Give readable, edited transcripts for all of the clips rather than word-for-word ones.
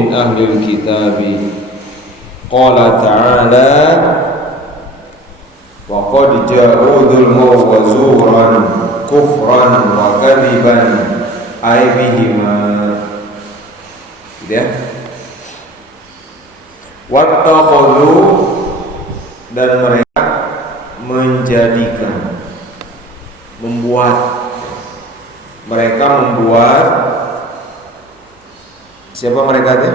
min ahlil kitabi. Qala ta'ala wa qad ja'u dzulman wa zuran kufran wa kadiban ay bihima. Ya. Wattaqadu, dan mereka menjadikan, mereka membuat siapa mereka itu?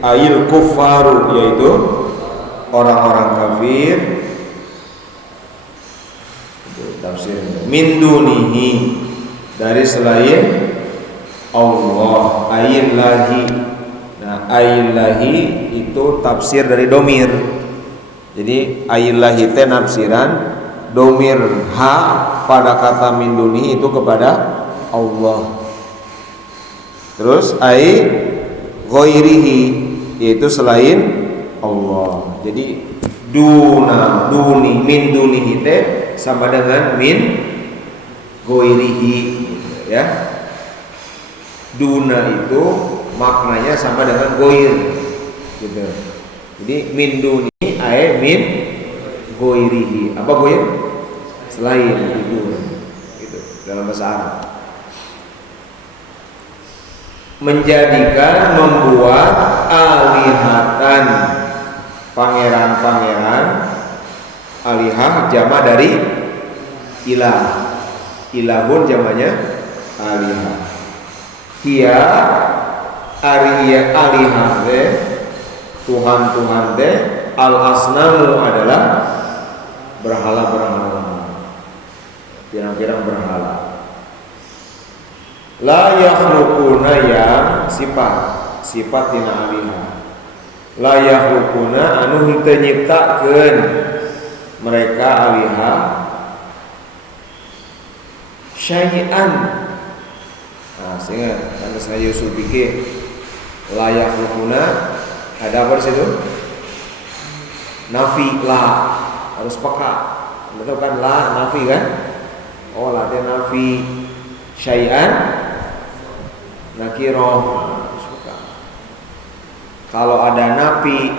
Ayil kuffaru, yaitu orang-orang kafir, tafsir min dunihi, dari selain Allah, ayillahi. Nah, ayillahi itu tafsir dari domir. Jadi ayillahi teh nafsiran domir ha pada kata min dunihi itu kepada Allah. Terus ai ghairihi, yaitu selain Allah. Jadi duni min dunihi teh sama dengan min ghairihi, ya. Duna itu maknanya sama dengan goir, gitu. Jadi min duni ay min goirihi. Apa goir? Selain itu, gitu, dalam bahasa Arab. Menjadikan, membuat alihatan, pangeran-pangeran. Alihah jama dari ilah. Ilahun jamanya alihah. Hiya ariya alihah teh, Tuhan-Tuhan teh, al asnamu adalah berhala-berhala, pirang-pirang berhala. La yakhluquna, yang sifat tina alihah. La yakhluquna anu henteu nyiptakeun mereka alihah syai'an. Nah, sehingga karena saya Yusuf pikir layak rukuna, ada apa di situ? Nafi, la harus peka. Betul kan, la nafi kan? Oh, la teh nafi, syai'an nakiroh, harus peka. Kalau ada nafi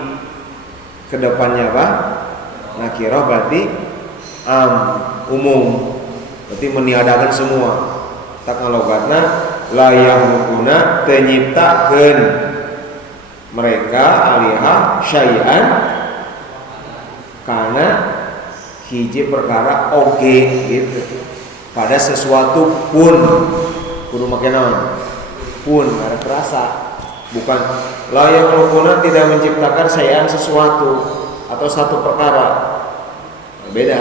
kedepannya apa? Nakiroh berarti umum, berarti meniadakan semua. Tak ngalogatna la yahlukuna, tenyiptakeun mereka alihah syai'an karena hiji perkara oge, gitu. Pada sesuatu pun kudu make naon? Pun ada terasa. Bukan la yahlukuna tidak menciptakan syai'an sesuatu atau satu perkara. Beda.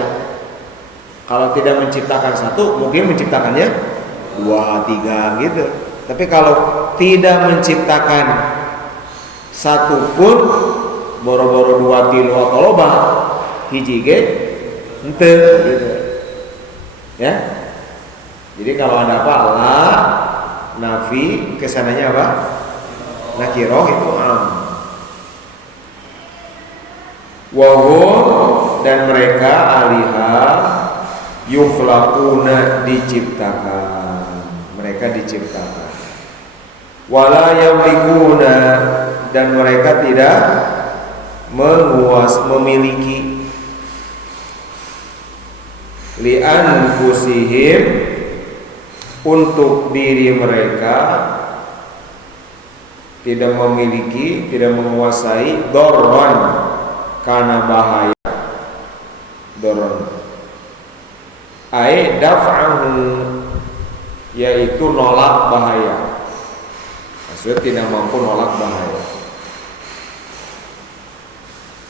Kalau tidak menciptakan satu, mungkin menciptakannya 2, 3 gitu. Tapi kalau tidak menciptakan satu pun, boro-boro 2, 3 atau loba hiji ge henteu, gitu. Ya. Jadi kalau ada apa? La nafi, kesananya apa? Nakiroh itu am. Wahum, dan mereka alihah yukhlaquna, diciptakan. Mereka diciptakan. Wala yamlikuna, dan mereka tidak memiliki li anfusihim, untuk diri mereka, tidak memiliki, tidak menguasai dorron, karena bahaya. Dorron ai daf'ahu, yaitu nolak bahaya. Maksudnya tidak mampu nolak bahaya.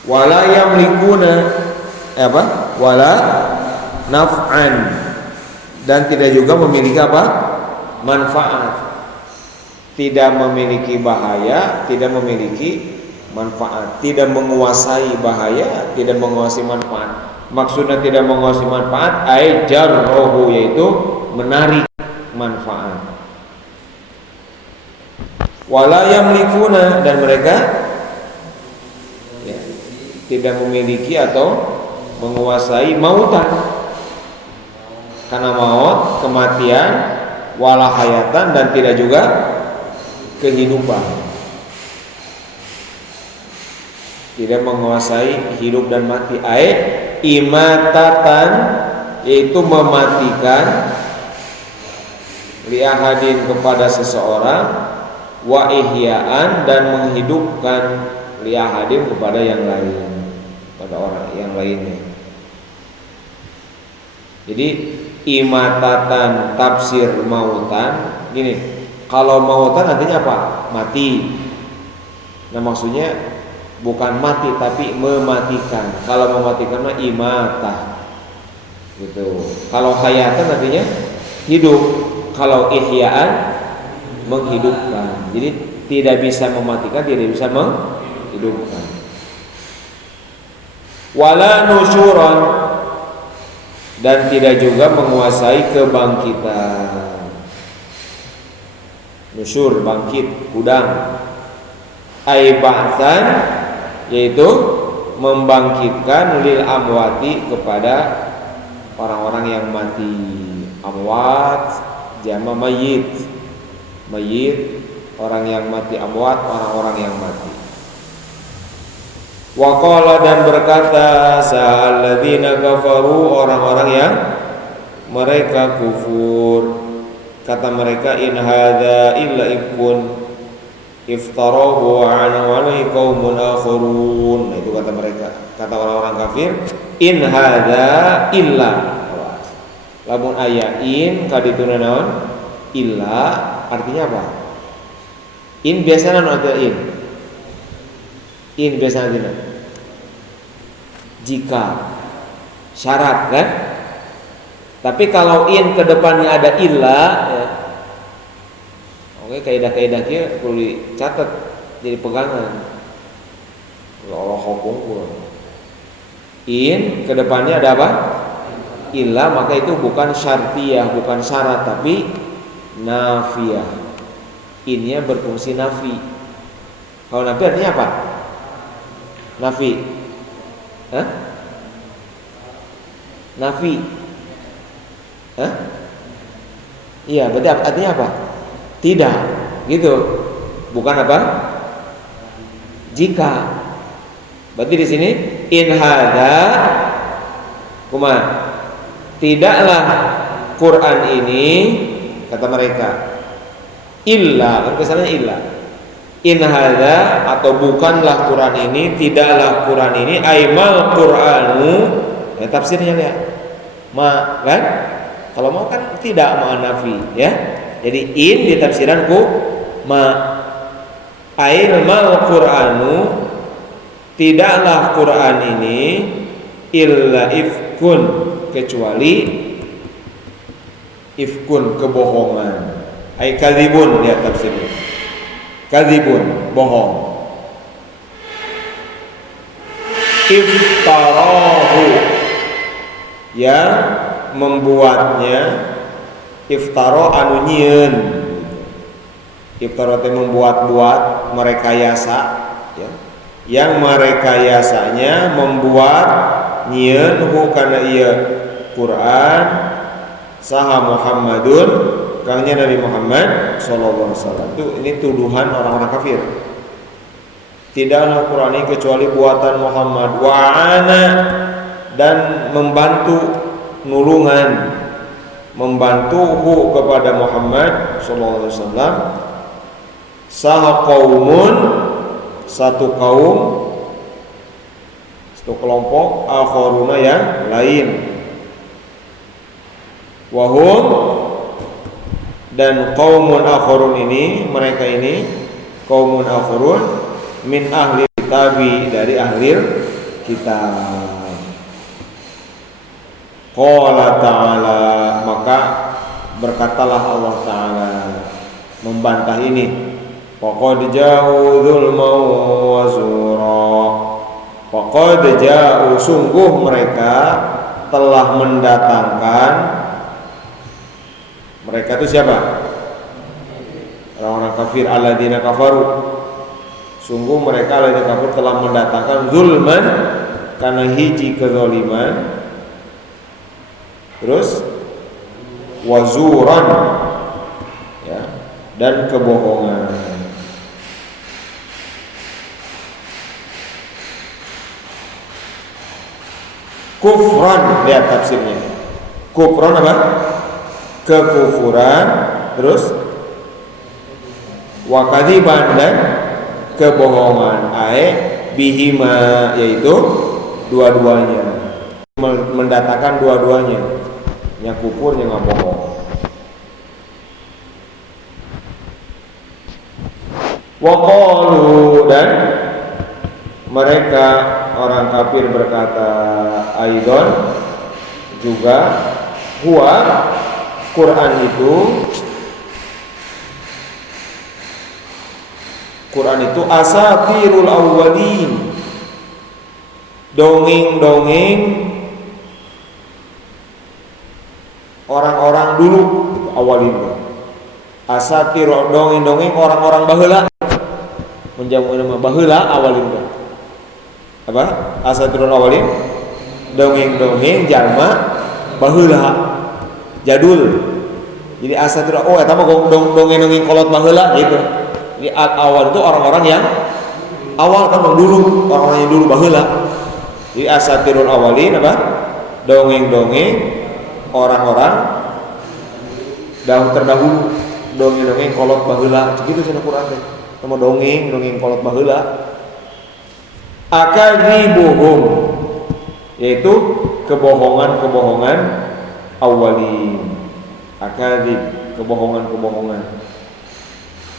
Wala yamlikuna, apa? Wala naf'an, dan tidak juga memiliki apa? Manfaat. Tidak memiliki bahaya, tidak memiliki manfaat. Tidak menguasai bahaya, tidak menguasai manfaat. Maksudnya tidak menguasai manfaat ai jarrohu, yaitu menarik manfaat. Wala yamlikuna, dan mereka ya, tidak memiliki atau menguasai mautan, karena maut, kematian, wala hayatan, dan tidak juga kehidupan. tidak menguasai hidup dan mati. Imatatan, yaitu mematikan, liahadin kepada seseorang, wa ihya'an, dan menghidupkan, liahadin kepada yang lain, pada orang yang lainnya. Jadi imatatan tafsir mautan gini, kalau mautan artinya apa? Mati. Nah maksudnya bukan mati tapi mematikan. Kalau mematikan mah imatah gitu. Kalau hayatan artinya hidup. Kalau ihya'an menghidupkan. Jadi tidak bisa mematikan, tidak bisa menghidupkan. Wala nusyuran, dan tidak juga menguasai kebangkitan. Nusyur, bangkit, udang. Ai ba'tsan, yaitu membangkitkan, lil amwati, kepada orang-orang yang mati. Amwat jama mayit. Mayit orang yang mati, amwat orang-orang yang mati. Wa qala, dan berkata sa'alladzina kafaru, orang-orang yang mereka kufur, kata mereka, in hadza illa ifkun iftarahu alaihi qaumun akharun. Nah, itu kata mereka, kata orang-orang kafir, in hadza illa, lamun aya in kadituna naon, illa artinya apa? In biasanya naon artinya in biasanya artinya jika, syarat kan. Tapi kalau in ke depannya ada illa ya, oke, kaidah-kaidah kia perlu dicatat jadi pegangan. Allah hukum in ke depannya ada apa? Illa, maka itu bukan syartiyah, bukan syarat, tapi nafiyah. Innya berfungsi nafi. Kalau nafi artinya apa? Nafi. Hah? Nafi. Hah? Iya, berarti artinya apa? Tidak, gitu. Bukan apa? Jika. Berarti di sini in hadza, kumaha? Tidaklah Quran ini, kata mereka, illa, kan kesannya illa. In hadza, atau bukanlah Quran ini, tidaklah Quran ini, aimal Quranu, ya, tafsirnya ya. Ma kan? Kalau mau kan tidak, ma nafi ya. Jadi in di tafsiranku ma, aimal Quranu, tidaklah Quran ini, illa ifkun, kecuali ifkun, kebohongan. Ai kadzibun, ya tafsirnya. Kadzibun, bohong. Iftarahu, yang membuatnya. Iftara anu nyieun. Iftara teh membuat-buat, merekayasa ya. Yang merekayasanya, membuat, nyieun hu kana ieu Quran, saha Muhammadun, kangnya Nabi Muhammad sallallahu alaihi wasallam. Itu ini tuduhan orang-orang kafir. Tidaklah Quran ini kecuali buatan Muhammad, wa ana, dan membantu, nulungan, membantu hu kepada Muhammad sallallahu alaihi wasallam, saha qaumun, satu kaum, satu kelompok, akharuna yang lain, wahum, dan qaumun akharun ini, mereka ini qaumun akharun, min ahli kitabi, dari ahli kitab. Qala ta'ala, maka berkatalah Allah Ta'ala membantah ini, faqad ja'u dzulman wa zura. Faqad ja'u, sungguh mereka telah mendatangkan. Mereka itu siapa? Orang-orang kafir, alladzina kafaru. Sungguh mereka alladzina kafaru telah mendatangkan zulman, karena hiji kezaliman, terus wazuran ya, dan kebohongan. Kufran, lihat tafsirnya. Kufran apa? Kekufuran. Terus wa kadziban, dan kebohongan. Bihima, yaitu dua-duanya, mendatangkan dua-duanya, yang kufur yang bohong. Wa qalu, dan mereka orang kafir berkata, aidon juga, huwa Quran itu asatirul awwalin, dongeng-dongeng orang-orang dulu, awalin. Asatir, dongeng-dongeng orang-orang baheula, menjamu nama baheula, awalin. Apa? Asatirul awwalin, dongeng-dongeng jalma baheula, jadul. Jadi asatirul, eta mah dongeng-dongeng kolot baheula gitu. Jadi awal itu orang-orang yang awal, kan dulu, orang-orang yang dulu baheula. Jadi asatirul awalin apa? Dongeng-dongeng orang-orang terdahulu, dongeng-dongeng kolot baheula. Begitu cenah Quran teh. Sama dongeng kolot baheula. Akadzibuhum, yaitu kebohongan-kebohongan awalin. Akadzib, kebohongan-kebohongan.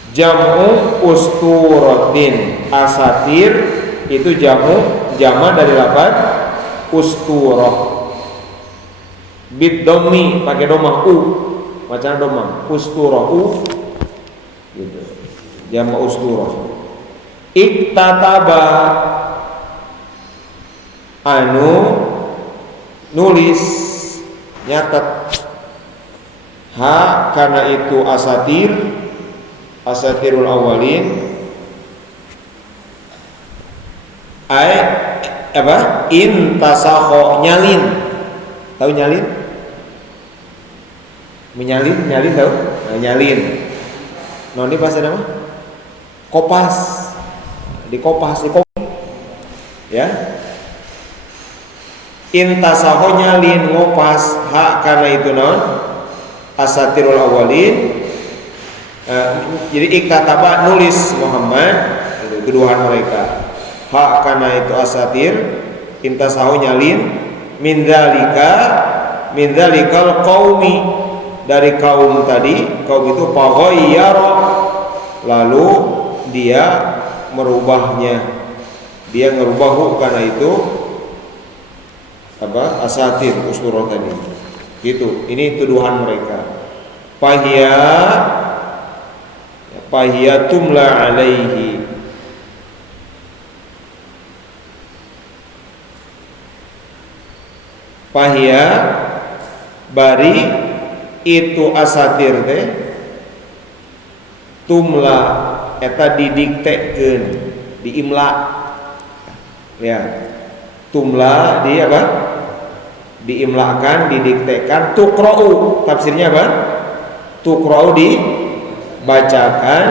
Jamu usturatin, asatir itu jama dari lafaz usturah. Bid dhammi, pakai domah u, bacaan domah usturah u gitu. Jama usturah. Iktataba, anu nulis, nyatet. Ha, karena itu asatirul awalin, intasakho, nyalin. Tahu nyalin? Nyalin tahu? Nah, nyalin. Nah, ini bahasa nama? Kopas. Dikopas. Ya. Intasakho, nyalin, ngopas. Ha, karena itu non asatirul awalin. Jadi iktataba, nulis Muhammad, itu keduaan mereka. Ha, karena itu asatir, intasahu, nyalin, min dzalikal qaumi, dari kaum tadi. Kaum itu paghayyara, lalu dia merubahnya, dia ngerubahu, karena itu apa? Asatir, usturah tadi. Gitu. Ini tuduhan mereka. Fahiya tumla alaihi, fahiya bari itu asatir teh tumla, eta didiktekeun, diimla. Ya. Tumla di apa? Diimlakan, didiktekan. Tuqra'u, tafsirnya apa? Tuqra'u, dibacakan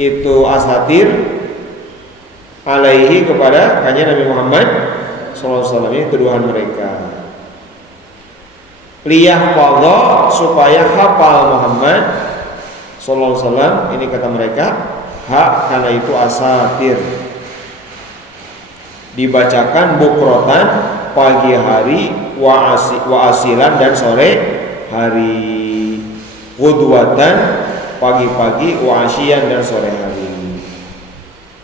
itu asatir alaihi, kepada kanjeng Nabi Muhammad sallallahu alaihi wasallam. Ini tuduhan mereka. Liyahfadha, supaya hafal Muhammad sallallahu alaihi wasallam. Ini kata mereka, hak, karena itu asatir, dibacakan bukrotan, pagi hari, wa asilan, dan sore hari, qudwatan, pagi-pagi, wa asyian, dan sore hari.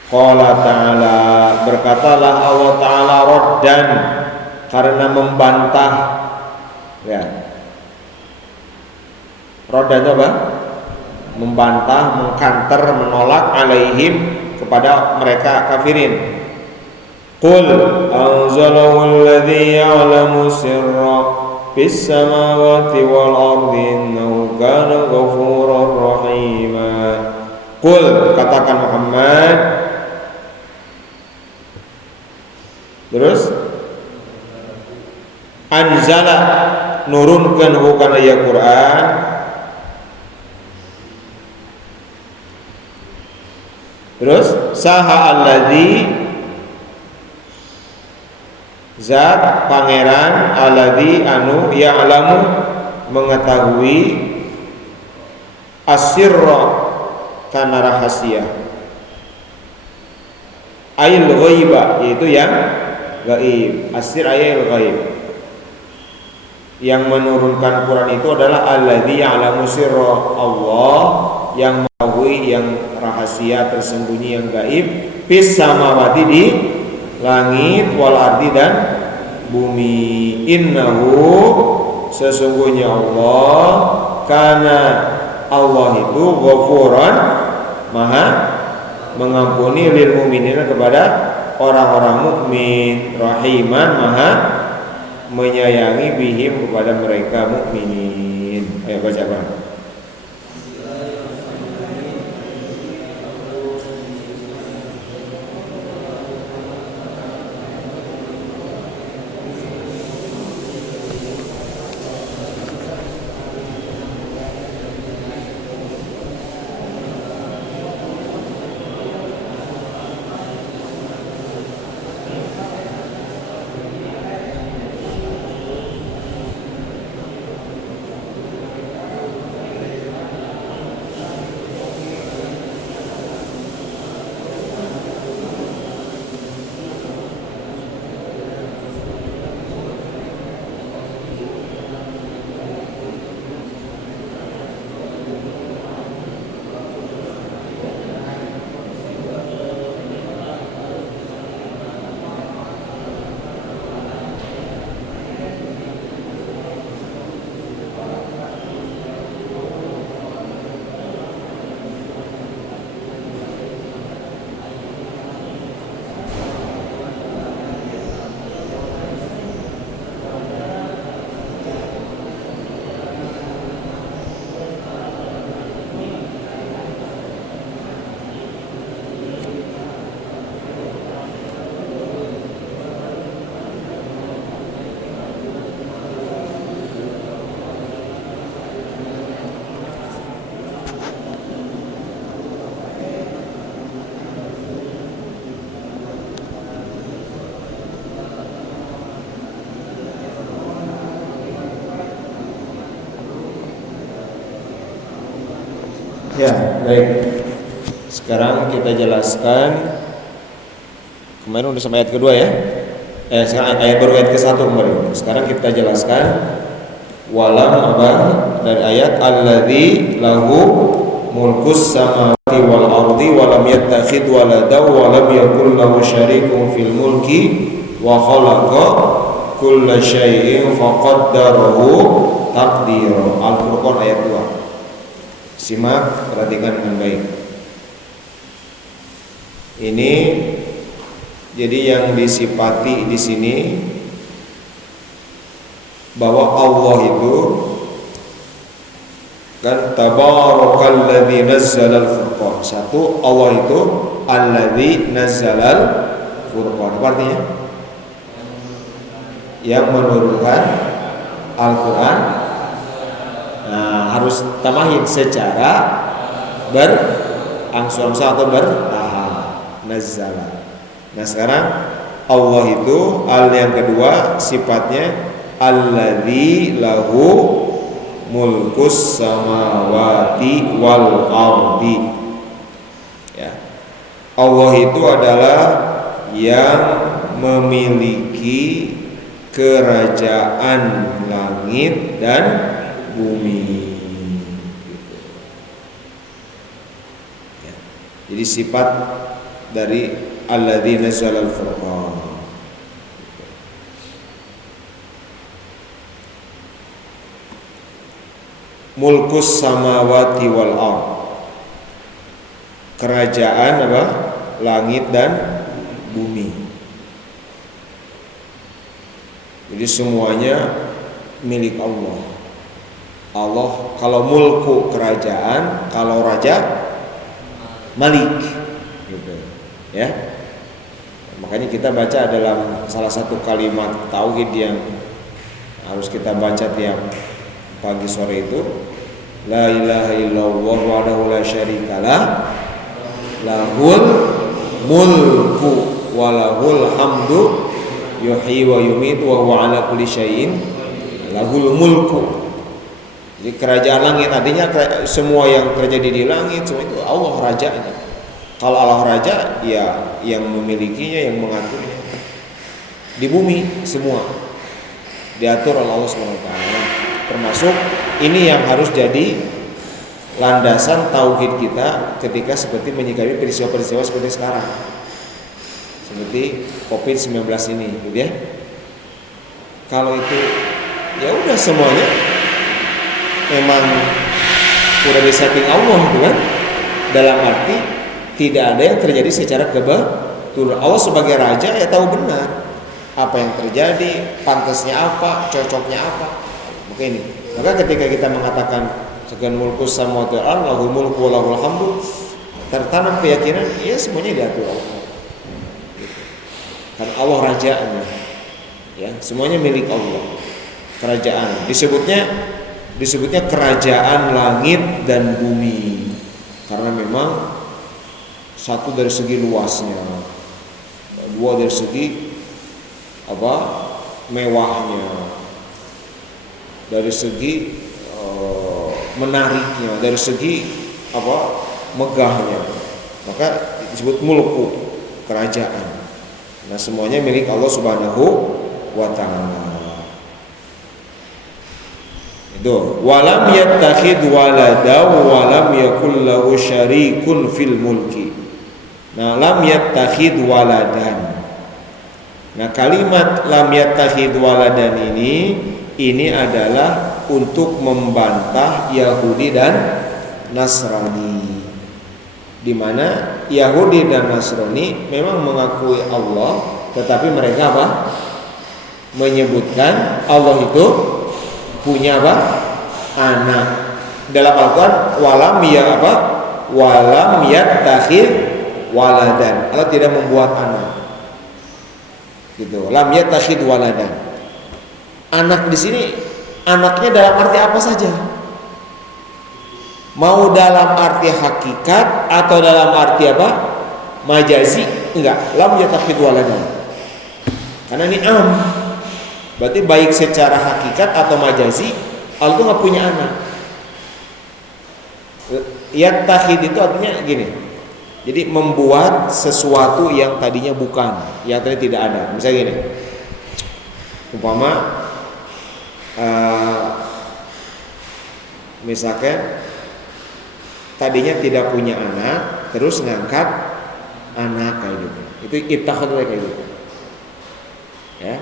Qala ta'ala, berkatalah Allah Ta'ala, raddan, karena membantah. Ya. Raddan apa? Membantah, mengkanter, menolak, alaihim, kepada mereka kafirin. Qul anzalahu alladhi ya'lamu sirra fis samawati wal ardi innahu kana ghafurar rahima. Qul, katakan Muhammad. Terus anzala, nurunkan hukana ya Quran. Terus saha alladzi Zat pangeran alladzi anu ya'lamu mengetahui asirra kana rahasia, ail ghaiba yaitu yang gaib. Asir ail ghaib. Yang menurunkan Quran itu adalah alladzi ya'lamu sirra, Allah yang mengetahui yang rahasia tersembunyi yang gaib, fis samawati di langit, wal ardi dan bumi. Innahu sesungguhnya Allah, karena Allah itu ghafuran maha mengampuni lil mu'minina kepada orang-orang mukmin, rahiman maha menyayangi bihim kepada mereka mukminin. Ayo baca bareng. Ya, baik. Sekarang kita jelaskan. Kemarin udah sampai ayat kedua ya. Sekarang ayat baru ayat ke-1 kemarin. Sekarang kita jelaskan walam apa dari ayat alladzi lahu mulkus samawati wal ardi wa lam yattakhid walada wa lam yakul lahu syarikun fil mulki wa khalaqa kulla syai'in faqaddarahu taqdira. Al-Furqan ayat 2. Simak, perhatikan dengan baik. Ini jadi yang disifati di sini bahwa Allah itu kan tabarakalladzi nazzalal furqan. Satu, Allah itu alladzi nazzalal furqan. Apa artinya? Yang menurunkan Al-Qur'an. Nah, harus tamahin secara berangsur-angsur atau bertahap. Nazzala. Nah, sekarang Allah itu yang kedua sifatnya alladzi lahu mulkus samawati wal ardi. Ya. Allah itu adalah yang memiliki kerajaan langit dan bumi. Ya. Jadi sifat dari alladzi nazzalal furqan. Mulkus samawati wal ard. Kerajaan apa? Langit dan bumi. Jadi semuanya milik Allah. Allah kalau mulku kerajaan, kalau raja malik gitu. Ya. Makanya kita baca dalam salah satu kalimat tauhid yang harus kita baca tiap pagi sore itu, la ilaha illallah wahdahu la syarikalah lahul mulku wa lahul hamdu yuhyi wa yumiitu wa huwa ala kulli syai'in lahul mulku. Jadi kerajaan langit artinya semua yang terjadi di langit semua itu Allah rajanya. Kalau Allah raja, ya yang memilikinya, yang mengaturnya. Di bumi semua diatur oleh Allah SWT. Termasuk ini yang harus jadi landasan tauhid kita ketika seperti menyikapi peristiwa-peristiwa seperti sekarang. Seperti COVID-19 ini, gitu ya. Kalau itu ya udah semuanya memang udah disetting Allah gitu kan. Dalam arti tidak ada yang terjadi secara kebetulan. Allah sebagai raja ya tahu benar apa yang terjadi, pantasnya apa, cocoknya apa. Maka ketika kita mengatakan sekian mulku samawati wal ardh, lahul mulku wa lahul hamdu, tertanam keyakinan ya semuanya diatur Allah. Gitu. Karena Allah rajanya. Ya, semuanya milik Allah. Kerajaan disebutnya kerajaan langit dan bumi. Karena memang satu dari segi luasnya, dua dari segi mewahnya, dari segi menariknya, dari segi megahnya, maka disebut mulku, kerajaan. Nah semuanya milik Allah Subhanahu wa ta'ala. Itu walam yattakhid walada walam yakul lahu syarikun fil mulki. Nah lam yattakhid waladan. Nah kalimat lam yattakhid waladan ini adalah untuk membantah Yahudi dan Nasrani, di mana Yahudi dan Nasrani memang mengakui Allah, tetapi mereka menyebutkan Allah itu punya anak. Dalam Al-Quran walam yattakhid waladan, Allah tidak membuat anak. Gitu. Lam yattakhid waladan. Anak di sini anaknya dalam arti apa saja? Mau dalam arti hakikat atau dalam arti majazi? Enggak. Lam yattakhid waladan. Karena ini berarti baik secara hakikat atau majazi, Allah itu nggak punya anak. Yattakhid itu artinya gini. Jadi membuat sesuatu yang tadinya bukan, yang tadi tidak ada. Misalnya gini, umpama misalkan tadinya tidak punya anak, terus ngangkat anak kayak gitu. Itu ittakhadha kayak gitu. Ya.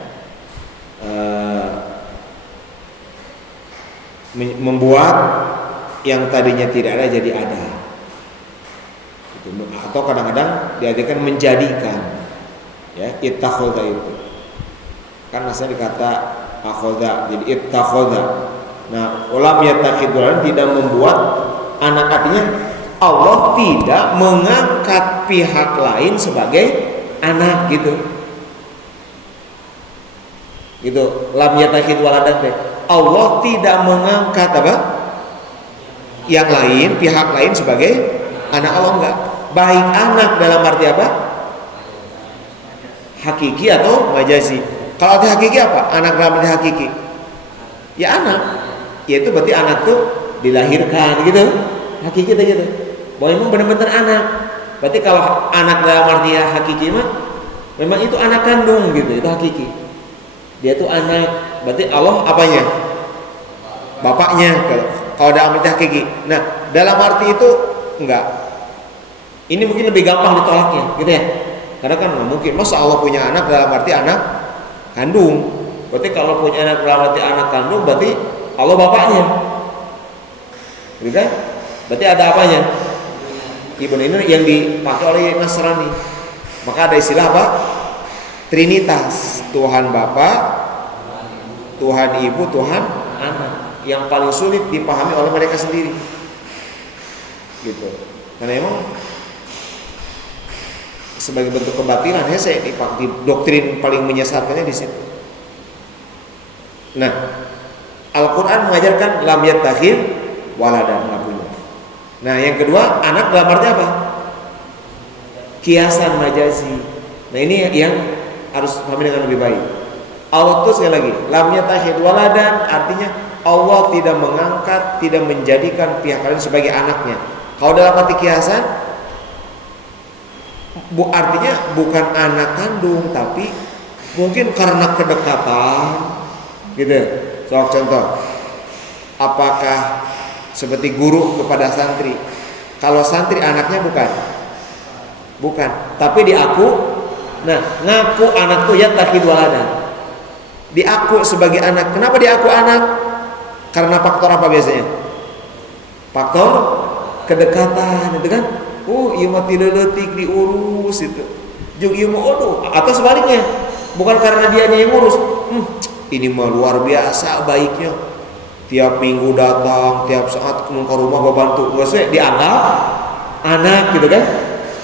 Membuat yang tadinya tidak ada jadi ada. Atau kadang-kadang diartikan menjadikan, ya ittakhadha itu kan asalnya dikata akhadha, jadi ittakhadha. Nah ulam yattakhid tidak membuat anak, artinya Allah tidak mengangkat pihak lain sebagai anak gitu. Lam yattakhid waladan, Allah tidak mengangkat yang lain, pihak lain sebagai anak. Allah enggak. Baik anak dalam arti hakiki atau majazi. Kalau arti hakiki apa? Anak dalam arti hakiki ya anak, yaitu berarti anak tuh dilahirkan gitu. Hakiki gitu. Bahwa memang benar-benar anak. Berarti kalau anak dalam arti hakiki memang itu anak kandung gitu. Itu hakiki. Dia tuh anak. Berarti Allah apanya? Bapaknya kalau dalam arti hakiki. Nah dalam arti itu enggak. Ini mungkin lebih gampang ditolaknya, gitu ya. Karena kan mungkin masa Allah punya anak dalam arti anak kandung. Berarti kalau punya anak dalam arti anak kandung, berarti Allah bapaknya. Gitu kan? Berarti ada apanya? Ibn ini yang dipakai oleh Nasrani. Maka ada istilah Trinitas. Tuhan Bapa, Tuhan Ibu, Tuhan Anak. Yang paling sulit dipahami oleh mereka sendiri. Gitu. Karena emang sebagai bentuk kebatilan saya di doktrin paling menyesatkannya di situ. Nah, Al-Quran mengajarkan lam yattakhid waladan, nggak punya. Nah, yang kedua anak dalam arti apa? Kiasan majazi. Nah ini yang harus pahami dengan lebih baik. Allah tuh sekali lagi, lam yattakhid waladan, artinya Allah tidak mengangkat, tidak menjadikan pihak lain sebagai anaknya. Kalau dalam arti kiasan, artinya bukan anak kandung, tapi mungkin karena kedekatan, gitu. Soal contoh, apakah seperti guru kepada santri? Kalau santri anaknya bukan, tapi diaku. Nah, ngaku anak tuh yattakhid waladan. Diaku sebagai anak. Kenapa diaku anak? Karena faktor apa biasanya? Faktor kedekatan, itu kan? Ieu mah tileutik diurus itu. Jeung ieu mah atau sebaliknya. Bukan karena dianya yang ngurus. Ini mah luar biasa baiknya. Tiap minggu datang, tiap saat ke rumah membantu. Geus we dianggap anak gitu kan?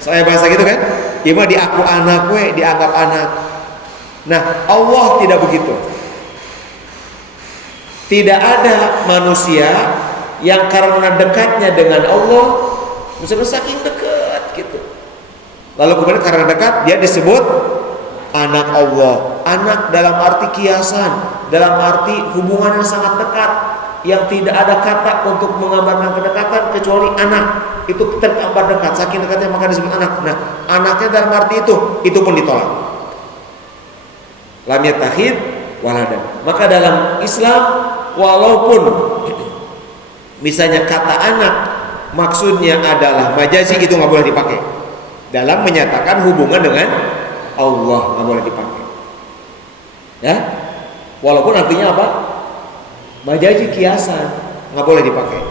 Saya bahasa gitu kan? Ieu mah diaku anak we, dianggap anak. Nah, Allah tidak begitu. Tidak ada manusia yang karena dekatnya dengan Allah, misalnya saking dekat gitu, lalu kemudian karena dekat dia disebut anak Allah. Anak dalam arti kiasan, dalam arti hubungan yang sangat dekat, yang tidak ada kata untuk menggambarkan kedekatan kecuali anak. Itu tergambar dekat, saking dekatnya maka disebut anak. Nah, anaknya dalam arti itu pun ditolak. Lam yattakhid waladan. Maka dalam Islam, walaupun misalnya kata anak maksudnya adalah majazi, itu nggak boleh dipakai dalam menyatakan hubungan dengan Allah, nggak boleh dipakai. Ya, walaupun artinya apa? Majazi kiasan, nggak boleh dipakai.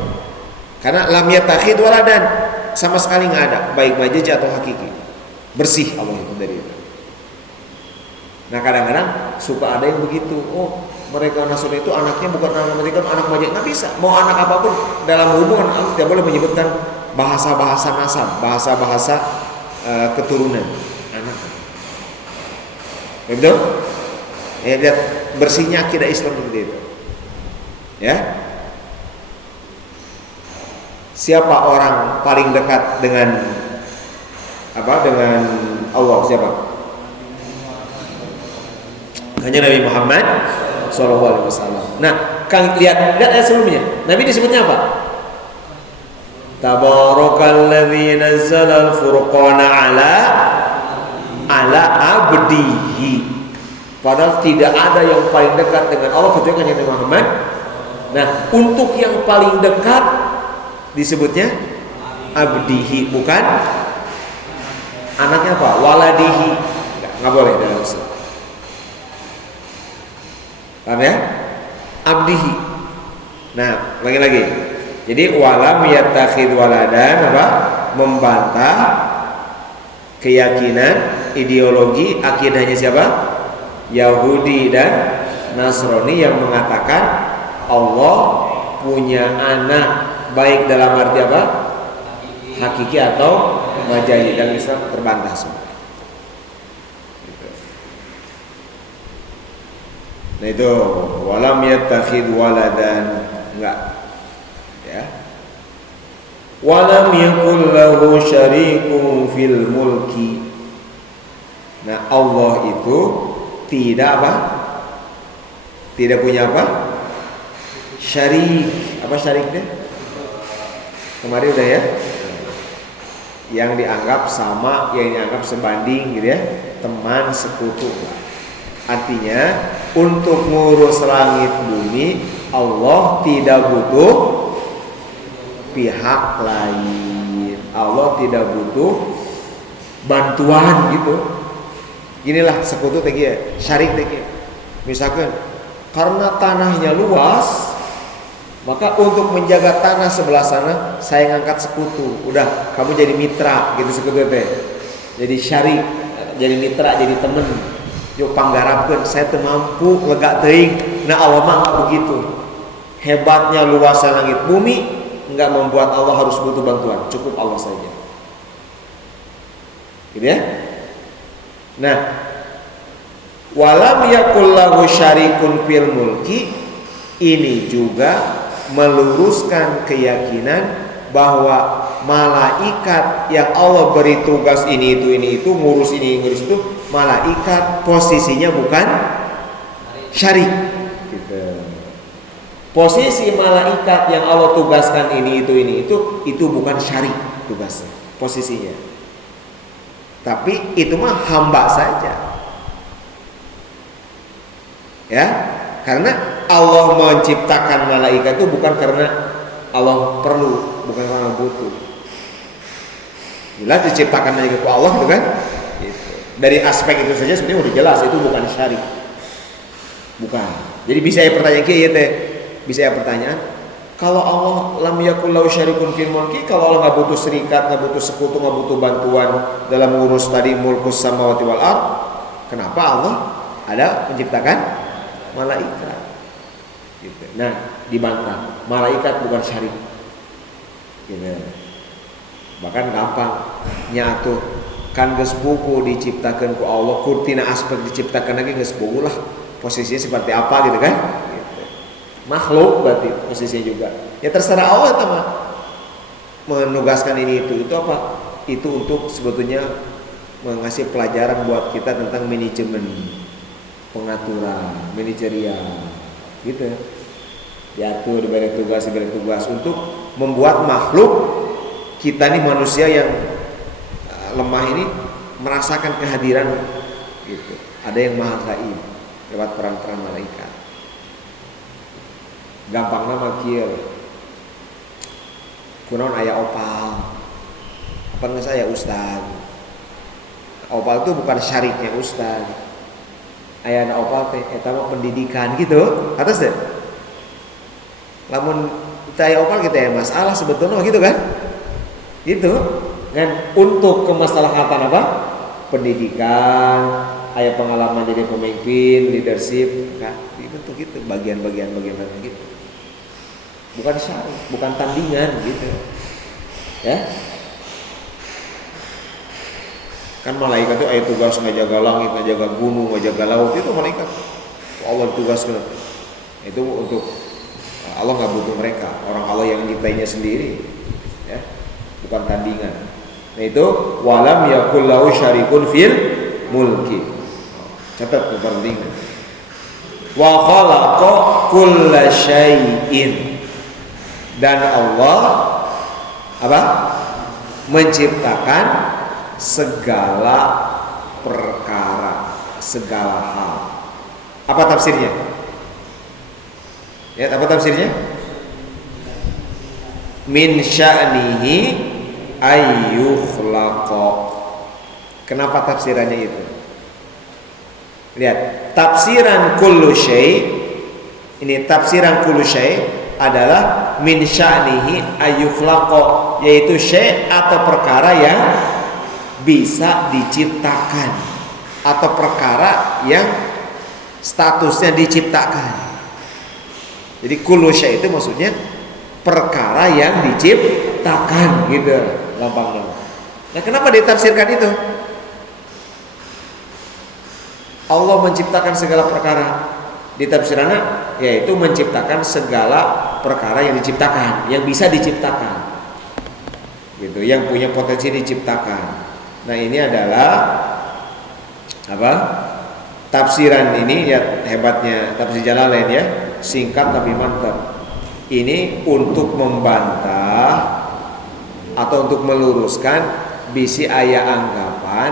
Karena lam yattakhid waladan sama sekali nggak ada, baik majazi atau hakiki. Bersih Allah itu dari itu. Nah, kadang-kadang suka ada yang begitu. Mereka Nasrani itu anaknya bukan anak mereka, anak majazi. Nggak bisa. Mau anak apapun dalam hubungan Allah tidak boleh menyebutkan bahasa-bahasa nasab, bahasa-bahasa keturunan anak. Betul? Ya, lihat bersihnya akidah Islam seperti itu. Ya. Siapa orang paling dekat dengan dengan Allah? Siapa? Hanya Nabi Muhammad SAW. Nah, Kang lihat ayat sebelumnya. Nabi disebutnya apa? Tabarakalladzi nazzala al-furqana ala abdihi. Padahal tidak ada yang paling dekat dengan Allah kecuali Nabi Muhammad. Nah, untuk yang paling dekat disebutnya abdihi, bukan anaknya apa? Waladihi. Nggak boleh dalam Islam. Paham ya? Abdihi. Nah, lagi-lagi. Jadi walam yattakhid waladan apa? Membantah keyakinan, ideologi, akidahnya siapa? Yahudi dan Nasrani yang mengatakan Allah punya anak, baik dalam arti apa? Hakiki atau majazi. Dan Islam terbantah semua. Nah itu walam yattakhid waladan, enggak ya. Walam yakul lahu syarikun fil mulki. Nah, Allah itu tidak apa? Tidak punya apa? Syarik. Apa syariknya? Kemarin udah ya. Yang dianggap sama, yang dianggap sebanding gitu ya. Teman, sekutu. Artinya untuk ngurus langit bumi Allah tidak butuh pihak lain. Allah tidak butuh bantuan gitu. Inilah sekutu tegi, syarik tegi. Misalkan karena tanahnya luas, maka untuk menjaga tanah sebelah sana saya ngangkat sekutu. Udah, kamu jadi mitra gitu sekutu teh. Jadi syarik, jadi mitra, jadi temen. Yuk panggarapkeun saya teu mampu lega teuing. Nah, Allah mah enggak begitu. Hebatnya luasnya langit bumi enggak membuat Allah harus butuh bantuan, cukup Allah saja. Gitu ya? Nah, walam yakul lahu syarikun fil mulki, ini juga meluruskan keyakinan bahwa malaikat yang Allah beri tugas ini itu ngurus ini ngurus itu, malaikat posisinya bukan syarik gitu. Posisi malaikat yang Allah tugaskan ini itu bukan syarik tugasnya posisinya, tapi itu mah hamba saja ya, karena Allah menciptakan malaikat itu bukan karena Allah perlu, bukan karena butuh. Jelas diciptakan lagi ke Allah gitu kan? Gitu. Dari aspek itu saja sebenarnya udah jelas itu bukan syarik. Bukan. Jadi bisa ya pertanyaan kieu teh. Bisa ya pertanyaan, kalau Allah lam yakul lahu syarikun fil mulki, kalau Allah enggak butuh serikat, enggak butuh sekutu, enggak butuh bantuan dalam mengurus tadi mulkus samawati wal ard, kenapa Allah ada menciptakan malaikat? Gitu. Nah, dibantah, malaikat bukan syarik. Gitu. Bahkan gampang nyatu kan geus buku diciptakan ku Allah, kurtina aspek diciptakan lagi geus buku lah posisinya seperti apa gitu kan, gitu. Makhluk berarti posisinya juga ya terserah Allah teman menugaskan ini itu apa, itu untuk sebetulnya mengasih pelajaran buat kita tentang manajemen, pengaturan, manajerial gitu, diatur, diberi tugas untuk membuat makhluk kita nih manusia yang lemah ini merasakan kehadiran gitu. Ada yang maha gaib lewat peran-peran malaikat. Gampang nama kieu. Kunaon aya opal. Apa ngeus aya ustaz. Opal itu bukan syariknya ustaz. Aya opal teh eta mah pendidikan gitu. Atas deh. Lamun kita aya opal kita ya masalah sebetulnya gitu kan? Gitu kan, untuk kemaslahatan apa? Pendidikan, aya pengalaman jadi pemimpin, leadership kan, itu tuh gitu, bagian-bagian gitu. Bukan syarat, bukan tandingan gitu. Ya. Kan malaikat itu aya tugas ngajaga langit, ngajaga gunung, ngajaga laut, itu malaikat. Allah tugaskan. Itu untuk Allah enggak butuh mereka, orang Allah yang nyiptainya sendiri. Ya. Bukan tandingan. Nah itu walam yakul lahu syarikun fil mulki. Catat itu penting. Wa khalaqa kulla syai'in. Dan Allah apa? Menciptakan segala perkara, segala hal. Apa tafsirnya? Ya, apa tafsirnya? Min sya'nihi ayyukhlaqa. Kenapa tafsirannya itu? Lihat, tafsiran kullu syai', ini tafsiran kullu syai' adalah min sya'nihi ayyukhlaqa, yaitu syai' atau perkara yang bisa diciptakan atau perkara yang statusnya diciptakan. Jadi kullu syai' itu maksudnya perkara yang diciptakan gitu, gampang. Nah, kenapa ditafsirkan itu? Allah menciptakan segala perkara. Ditafsirannya yaitu menciptakan segala perkara yang diciptakan, yang bisa diciptakan. Gitu, yang punya potensi diciptakan. Nah, ini adalah apa? Tafsiran ini ya hebatnya tafsir Jalalain ya, singkat tapi mantap. Ini untuk membantah atau untuk meluruskan bisi aya anggapan,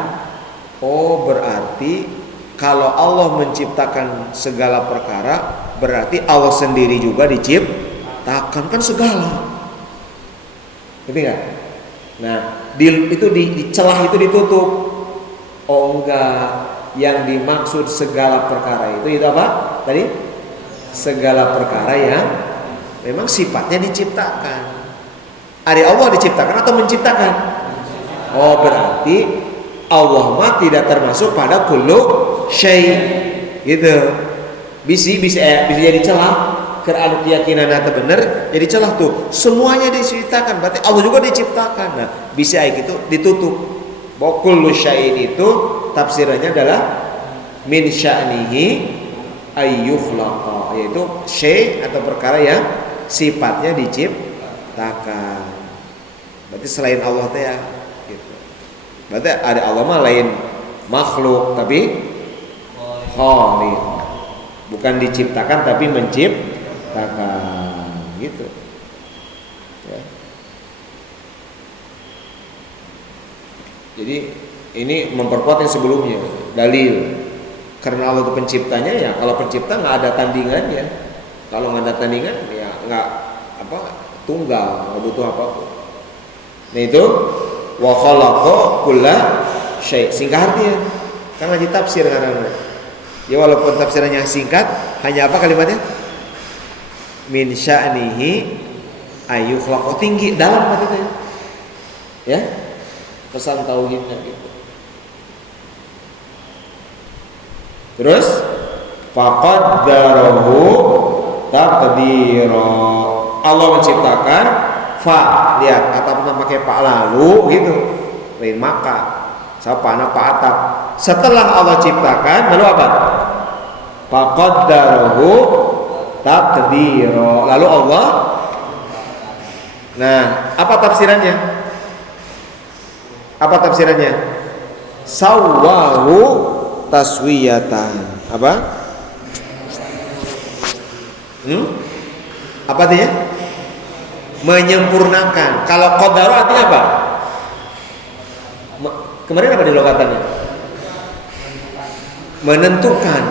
oh berarti kalau Allah menciptakan segala perkara berarti Allah sendiri juga diciptakan kan segala. Ngerti enggak? Nah, itu di celah itu ditutup. Oh enggak, yang dimaksud segala perkara itu apa? Tadi segala perkara yang memang sifatnya diciptakan. Ada Allah diciptakan atau menciptakan? Oh berarti Allah mah tidak termasuk pada kullu syai' gitu. Bisa jadi celah. Kerana keyakinan itu benar, jadi celah tuh. Semuanya diciptakan, berarti Allah juga diciptakan. Nah, bisa gitu ditutup. Bahwa kullu syai'in itu tafsirannya adalah min sya'nihi ayyukhlaqa, yaitu syai' atau perkara yang sifatnya diciptakan Berarti selain Allah teh ya gitu. Berarti ada Allah mah lain makhluk tapi khaliq. Bukan diciptakan tapi menciptakan gitu. Ya. Jadi ini memperkuat yang sebelumnya, dalil. Karena Allah itu penciptanya, ya kalau pencipta nggak ada tandingannya. Kalau nggak ada tandingan ya nggak tunggal, nggak butuh apapun. Nah itu wa khalaqa kulla syai'. Singkat artinya kan lagi tafsir karena ya walaupun tafsirannya singkat, hanya apa kalimatnya? Min sya'nihi ayu khalaqo, tinggi dalam artinya. Ya. Pesan tauhidnya gitu. Terus faqaddarahu taqdira. Allah menciptakan lihat atap pakai pak lalu gitu. Lain maka siapa anak pak atap. Setelah Allah ciptakan lalu apa? Faqaddarahu taqdira. Lalu Allah, nah, apa tafsirannya? Apa tafsirannya? Sawwahu taswiyatan. Apa? Apa artinya? Menyempurnakan. Kalau qaddara artinya apa? Kemarin apa di logatannya? Menentukan.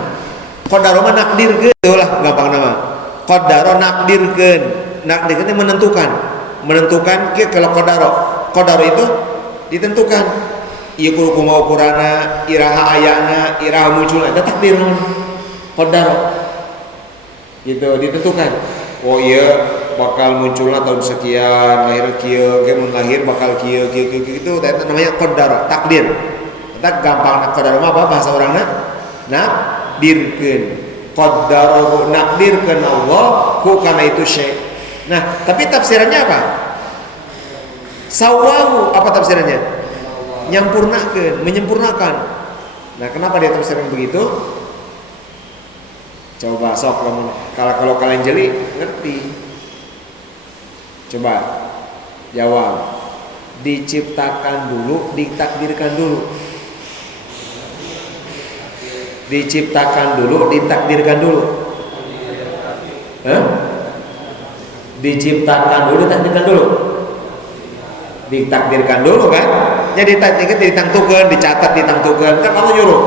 Qaddara mah nakdirkeun lah, gampang nama. Qaddara nakdirkeun. Nakdirkeun itu menentukan. Menentukan ke kalau qaddara itu ditentukan. Ieu kudu kumaha ukurana, iraha ayana, iraha munculna, eta takdir qadar. Gitu ditentukan. Oh iya bakal munculna tahun sekian, lahir kieu, ge mun lahir bakal kieu gitu, eta namanya qadar, takdir. Eta gampang qadar mah apa bahasa urangna? Nakdirkeun. Qaddarahu nakdirkeun Allah ku kana itu syai'. Nah, tapi tafsirannya apa? Sawahu, apa tafsirannya? Menyempurnakan. Nah, kenapa dia tafsiran begitu? Coba sok kalau kalian jeli ngerti. Coba jawab. Diciptakan dulu, ditakdirkan dulu. Diciptakan dulu, ditakdirkan dulu. Diciptakan dulu, ditakdirkan dulu. Ditakdirkan dulu kan, jadi ditakdirkan, ditangtukan, dicatat, ditangtukan kan Allah nyuruh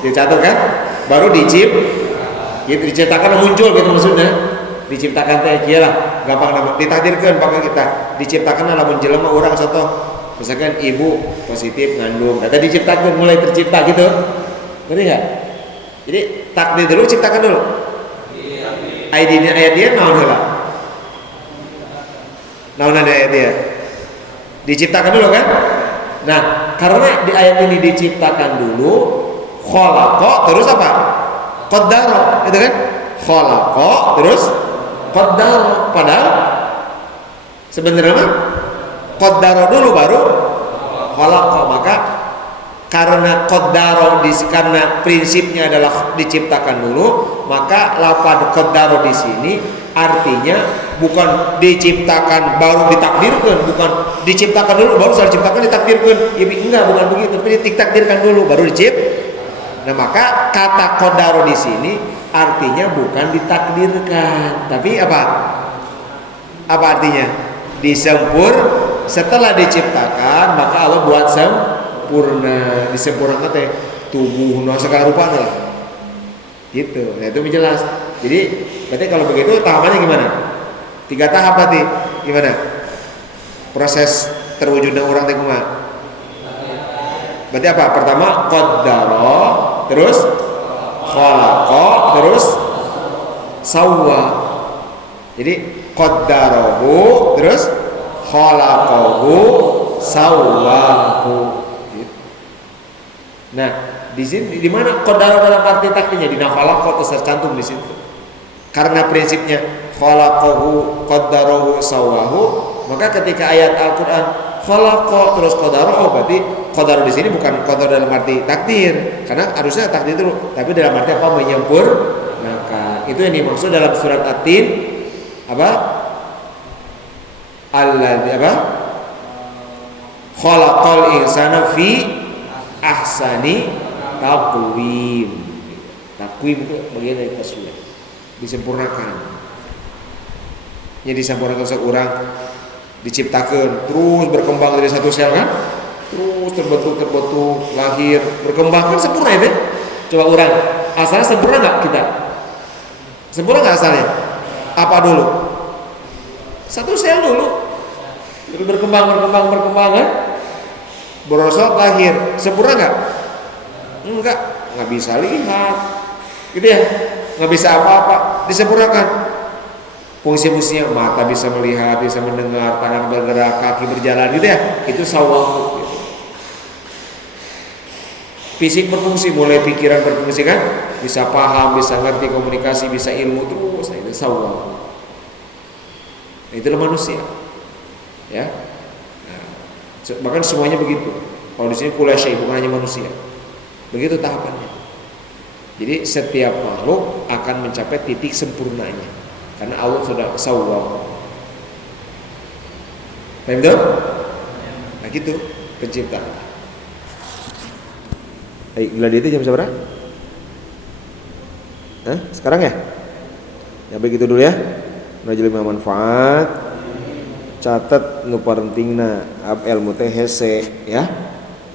dicatat kan, baru gitu, diciptakan muncul gitu maksudnya. Diciptakan teh kieu lah gampang nama, ditakdirkan pakai kita diciptakan lamun jelema urang contoh misalkan ibu positif ngandung, kata diciptakan mulai tercipta gitu, ngerti nggak? Jadi takdir dulu, ciptakan dulu. Ayat dia naon heula? Naon ada ayat dia? Diciptakan dulu kan? Nah, karena di ayat ini diciptakan dulu, khalaqa terus apa? Qaddara, itu kan? Khalaqa terus qaddara. Padahal sebenarnya qaddara dulu baru khalaqa. Maka karena qaddara karena prinsipnya adalah diciptakan dulu, maka lafaz qaddara di sini artinya bukan diciptakan baru ditakdirkan, bukan diciptakan dulu baru setelah diciptakan ditakdirkan. Ya enggak, bukan begitu. Tapi ditakdirkan dulu baru diciptakan. Nah, maka kata qadar di sini artinya bukan ditakdirkan, tapi apa? Apa artinya? Setelah diciptakan maka Allah buat sempurna, disempurnakan teh tubuh segala rupa lah. Gitu. Nah, itu jelas. Jadi berarti kalau begitu tahapannya gimana? 3 tahap berarti gimana? Proses terwujudnya orang teh kumaha? Berarti apa? Pertama qaddara, terus khalaqa, terus sawwa. Jadi qaddarahu, terus khalaqahu, sawwahu. Gitu. Nah, di sini di mana qaddara dalam arti takdirnya? Di khalaqa terus tercantum di situ. Karena prinsipnya khalaqahu, qaddarahu, sawwahu, maka ketika ayat Al-Qur'an khalaqa terus qaddarahu, berarti qadar di sini bukan qadar dalam arti takdir, karena harusnya takdir dulu, tapi dalam arti apa? Menyempurnakan. Itu yang dimaksud dalam surat At-Tin apa? Alladzi apa? Khalaqal insana fi ahsani taqwim. Taqwim itu bagian dari taswir, disempurnakan. Jadi disempurnakan seorang diciptakan terus berkembang dari satu sel kan, terus terbentuk lahir berkembang kan sempurna ya. Coba orang asalnya sempurna nggak kita? Sempurna nggak asalnya? Apa dulu? Satu sel dulu, terus berkembang kan? Berosot lahir, sempurna nggak? Nggak bisa lihat, gitu ya, nggak bisa apa-apa, disempurnakan. Fungsi-fungsinya mata bisa melihat, bisa mendengar, tangan bergerak, kaki berjalan, gitu ya, itu sawah. Gitu. Fisik berfungsi, mulai pikiran berfungsi kan, bisa paham, bisa ngerti, komunikasi, bisa ilmu terus, nah itu sawah. Nah, itulah manusia, ya. Bahkan semuanya begitu. Kalau di sini kula syai, bukan hanya manusia. Begitu tahapannya. Jadi setiap makhluk akan mencapai titik sempurnanya karena Allah sudah sawwa. Paham tak? Nah gitu penciptaan. Gladi itu jam berapa? Sekarang ya? Ya begitu dulu ya. Najil manfaat. Catat nu parentingna ilmu teh hese ya.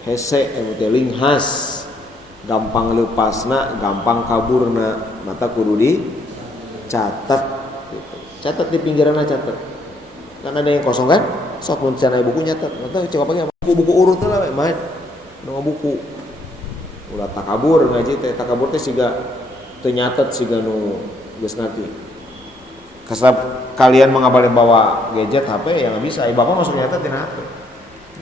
Hese ilmu teh linghas, gampang lepasna, gampang kaburna, mata kudu dicatat gitu. Catat di pinggiranna catat. Kan ada yang kosong kan? Sok mun cenah buku nyatet. Mata coba pakai buku urut lah main. Nu buku. Ulah takabur ngaji teh takabur teh siga teu nyatet siga nu geus ngarti. Kesab kalian mengabalin bawa gadget HP ya nggak bisa. Bapak masuk nyatet di HP,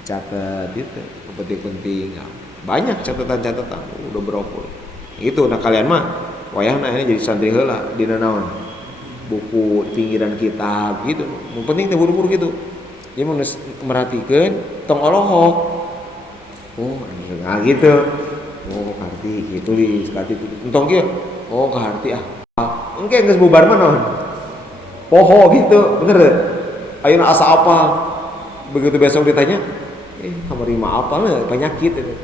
catat gitu, penting-penting. Banyak catatan-catatan, udah berapa? Itu. Nah kalian mah, wayahna ini jadi santri heula dina naon, buku pinggiran kitab gitu. Yang penting teh buru-buru gitu. Dia mau merhatikan, tong olohok. Oh, nah gitu. Oh, karti gitu di sekati itu. Entong kieu. Oh, karti ah. Engke geus bubar mah naon? Poho gitu, bener deh. Ayeuna asa apa? Begitu besok ditanya, kamarima apa nih? Penyakit itu.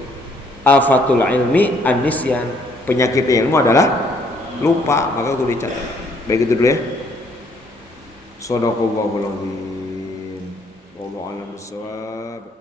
Afatul ilmi an-nisyan. Penyakit ilmu adalah lupa, maka itu dicatat. Baik itu dulu ya. Shadaqallahul azim. Wallahu a'lam bishawab.